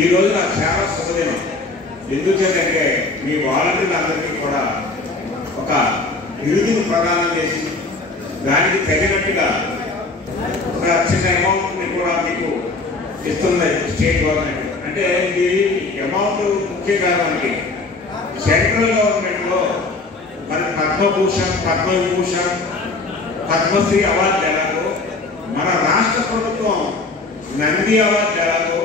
ఈ రోజు నాకు చాలా శుభదినం. ఎందుకంటే మీ వాలంటీర్లందరికీ కూడా ఒక బిరుదును ప్రదానం చేసి దానికి తగినట్టుగా ఒక చిన్న అమౌంట్ని కూడా మీకు ఇస్తుంది స్టేట్ గవర్నమెంట్. అంటే ఇది అమౌంట్ ముఖ్య కారణానికి సెంట్రల్ గవర్నమెంట్లో మరి పద్మభూషణ్, పద్మవిభూషణ్, పద్మశ్రీ అవార్డు ఎలాగో మన రాష్ట్ర ప్రభుత్వం నంది అవార్డు ఎలాగో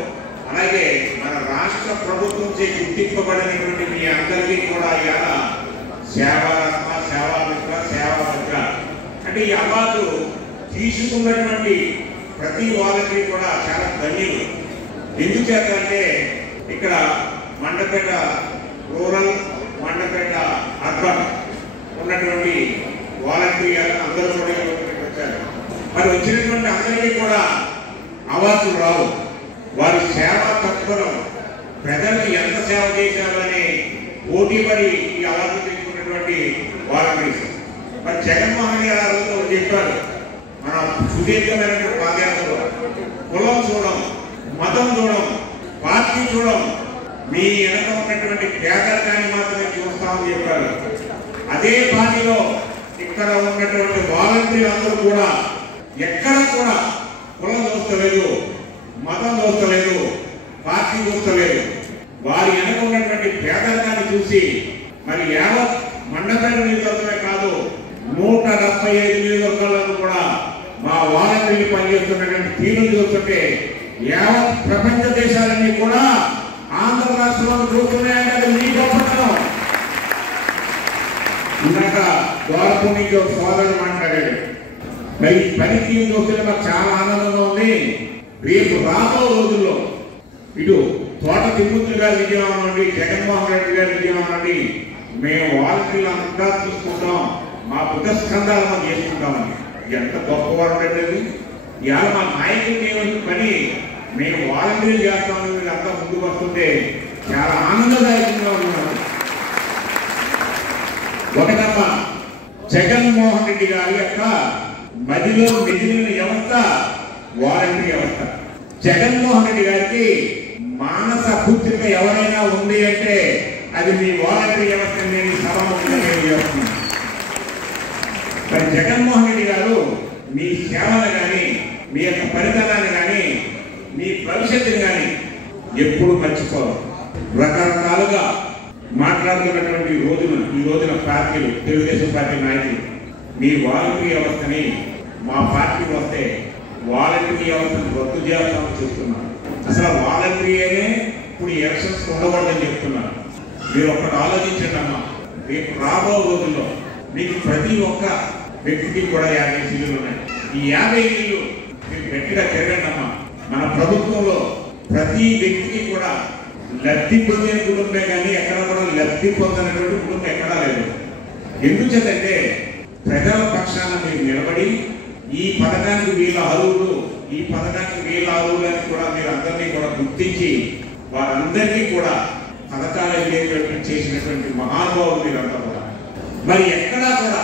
అలాగే మన రాష్ట్ర ప్రభుత్వం చే గుర్తింపబడినటువంటి మీ అందరికీ కూడా ఇవాళ సేవారత్న, సేవామిత్ర, సేవామిత్ర అంటే ఈ అవార్డు తీసుకున్నటువంటి ప్రతి వాళ్ళకి కూడా చాలా ధన్యులు. ఎందుచేతంటే ఇక్కడ మండపేట రూరల్, మండపేట అర్బన్ ఉన్నటువంటి వాలంటీర్లు అందరూ కూడా వచ్చారు. మరి వచ్చినటువంటి అందరికీ కూడా అవార్డులు రావు. వారి సేవా తత్పరం ప్రజలకు ఎంత సేవ చేశారని పోటీ పడి ఈ అవార్డు తీసుకున్నటువంటి వాలంటీర్స్. మరి జగన్మోహన్ గారు చెప్పారు, మన సుదీర్ఘమైనటువంటి పాదయాత్రలో కులం చూడం, మతం చూడం, పార్టీ చూడం, మీ వెనక ఉన్నటువంటి పేదరికాన్ని మాత్రమే చూస్తామని చెప్పారు. అదే పార్టీలో ఇక్కడ ఉన్నటువంటి వాలంటీర్లు అందరూ కూడా ఎక్కడ కూడా కులం చూస్తలేదు, మతం చూస్తలేదు, పార్టీ చూస్తలేదు. వారి వెనక ఉన్నటువంటి పేదరికాన్ని చూసి మరి యావత్ మండపేట నియోజకవర్గమే కాదు 175 నియోజకవర్గాలను కూడా మా వాలంటీర్లు పనిచేస్తున్నటువంటి తీరును చూస్తుంటే యావత్ ప్రపంచ దేశాలన్నీ కూడా ఆంధ్ర రాష్ట్రంలో చూస్తున్నాయంటే మీ గొప్పతనం. ఇందాక ద్వారపు నుంచి ఒక సోదరుడు మాట్లాడాడు. మరి ఈ పనికి చూస్తే నాకు చాలా ఆనందంగా ఉంది. రేపు రాబో రోజుల్లో ఇటు తోట తిరుమూర్తి గారి విజయం అనండి, జగన్మోహన్ రెడ్డి గారి విజయం అనండి, మేము వాలంటీర్లు అంతా చూసుకుంటాం, మా బుద్ధ స్కంధాలు మనం చేసుకుంటామని. ఎంత గొప్పవారు పెట్టేది. ఇవాళ మా నాయకులు ఏమైనా పని మేము వాలంటీర్లు చేస్తామని మీరు అంతా ముందుకు వస్తుంటే చాలా ఆనందదాయకంగా ఉన్నారు. ఒకటమ్మా, జగన్మోహన్ రెడ్డి గారి యొక్క మదిలో మెదిలిన వ్యవస్థ వాలంటీర్ వ్యవస్థ. జగన్మోహన్ రెడ్డి గారికి మానస పుత్రిక ఎవరైనా ఉంది అంటే అది మీ వాలంటీర్ వ్యవస్థ. నేను సభాముఖంగా చేస్తున్నాను. మరి జగన్మోహన్ రెడ్డి గారు మీ సేవలు కానీ, మీ యొక్క పరిణామాన్ని కానీ, మీ భవిష్యత్తుని కానీ ఎప్పుడు మర్చిపోరు. రకరకాలుగా మాట్లాడుతున్నటువంటి ఈ రోజున పార్టీలు, తెలుగుదేశం పార్టీ నాయకులు మీ వాలంటీర్ వ్యవస్థని మా పార్టీ వస్తే వాలంటీర్ వ్యవస్థను రద్దు చేస్తామని చెప్తున్నారు. అసలు వాలంటీర్నే ఇప్పుడు ఎలక్షన్స్ ఉండకూడదని చెప్తున్నారు. మీరు ఒక్కటి ఆలోచించండి అమ్మా. రేపు రాబో రోజుల్లో మీకు ప్రతి ఒక్క వ్యక్తికి కూడా 50 ఇల్లులు ఉన్నాయి. ఈ 50 ఇల్లు మీరు గట్టిగా తిరగండి అమ్మా. మన ప్రభుత్వంలో ప్రతి వ్యక్తికి కూడా లబ్ధి పొందే కుటుంబమే కానీ ఎక్కడ కూడా లబ్ధి పొందనటువంటి కుటుంబం ఎక్కడా లేదు. ఎందుచేతంటే ప్రజల పక్షాన మీరు నిలబడి ఈ పథకానికి వీళ్ళ అర్హులు, ఈ పథకానికి వీళ్ళ అర్హులు అని కూడా మీరు అందరినీ కూడా గుర్తించి వారందరికీ కూడా పథకాలు చేసినటువంటి మహానుభావులు మీరంతా కూడా. మరి ఎక్కడా కూడా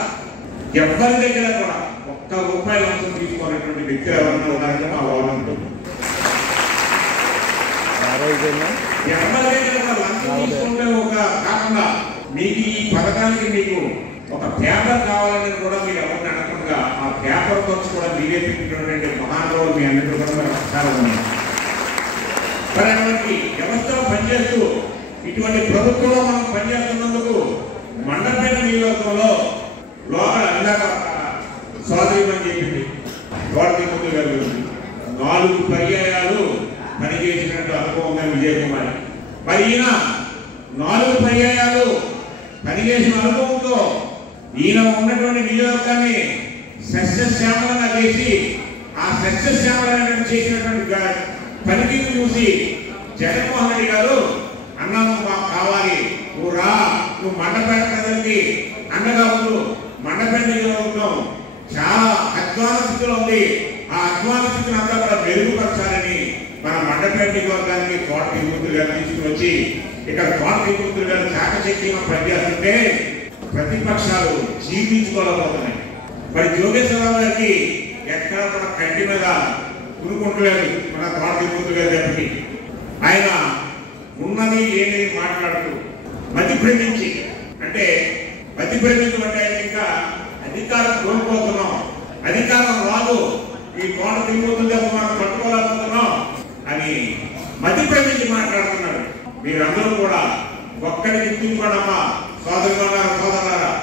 ఎవరి దగ్గర కూడా ₹1 లంచం తీసుకోవాలన్నటువంటి వ్యక్తులు ఎవరైనా ఉన్నారంటే మా వాలంటీర్లు. ఎవరి దగ్గర కూడా లంచం తీసుకుంటే ఒక కాకుండా మీకు ఈ పథకానికి మీకు ఒక పేపర్ కావాలని కూడా మీరు ఎవరిని అనకుండా ఆ పేపర్ ఖర్చు కూడా మీరే పెట్టినటువంటి మహానుభావులు మీ అందరూ కూడా నమస్కారం ఉన్నాయి. మరి అటువంటి వ్యవస్థలో పనిచేస్తూ ఇటువంటి ప్రభుత్వంలో మనం పనిచేస్తున్నందుకు మండపేట నియోజకవర్గంలో లోపల ఇందాక సోదరిమని చెప్పింది తోటతిరుమూర్తి గారి గురించి 4 పర్యాయాలు పనిచేసినట్టు అనుభవంగా విజయకుమారి. మరి ఈయన 4 పర్యాయాలు పనిచేసిన అనుభవంతో ఈయన ఉన్నటువంటి నియోజకాన్ని సస్యశ్యామలంగా చేసి ఆ సస్యశ్యామలంగా చేసినటువంటి పనికి చూసి జగన్మోహన్ రెడ్డి గారు అన్నాము మాకు కావాలి, నువ్వు రా, నువ్వు మండపేట ప్రజలకి అండగా ఉండు, మండపేట నియోజకవర్గం చాలా అధ్వాన స్థితిలో ఉంది, ఆ అధ్వాన స్థితిని అంతా కూడా మెరుగుపరచాలని మన మండపేట నియోజకవర్గానికి తోట తిరుమూర్తి గారు తీసుకువచ్చి ఇక్కడ తోట తిరుమూర్తి గారు చాకచక్యంగా పనిచేస్తుంటే ప్రతిపక్షాలు జీవించుకోలేకపోతున్నాయి. మరి జోగేశ్వరరావు గారికి ఎక్కడ కూడా కంటి మీద ఉరుకుంటలేదు మన తోట తిరుమూర్తి గారి దగ్గరికి. ఆయన ఉన్నది లేనిది మాట్లాడుతూ మతి భ్రమించి, అంటే మతి భ్రమించడం అంటే ఇంకా అధికారం కోల్పోతున్నాం, అధికారం రాదు, ఈ కోట తిరుగుతుంది మనం పట్టుకోలేకపోతున్నాం అని మతి భ్రమించి మాట్లాడుతున్నారు. మీరందరూ కూడా ఒక్కడి గుర్తుంచుకోవడమ్మా సోదరులారా.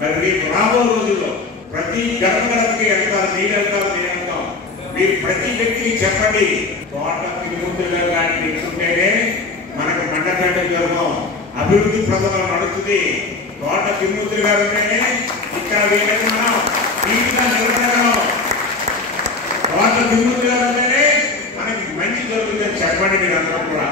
మరి రేపు రాబో రోజుల్లో ప్రతి గడపకి వెళ్తారు, మీరు వెళ్తారు, నేను వెళ్తాం. మీరు ప్రతి వ్యక్తికి చెప్పండి, కోట తిరుగుతులు గారు లాంటి ఉంటేనే మనకు మండపేట జరగం అభివృద్ధి ప్రజలు నడుస్తుంది. కోట తిరుమూర్తులు గారు ఉంటేనే ఇక్కడ వీళ్ళకి మనం నీటిగా నిలబడగలం. కోట తిరుమూర్తులు గారు ఉంటేనే మనకి మంచి జరుగుతుందని చెప్పండి మీరందరూ కూడా.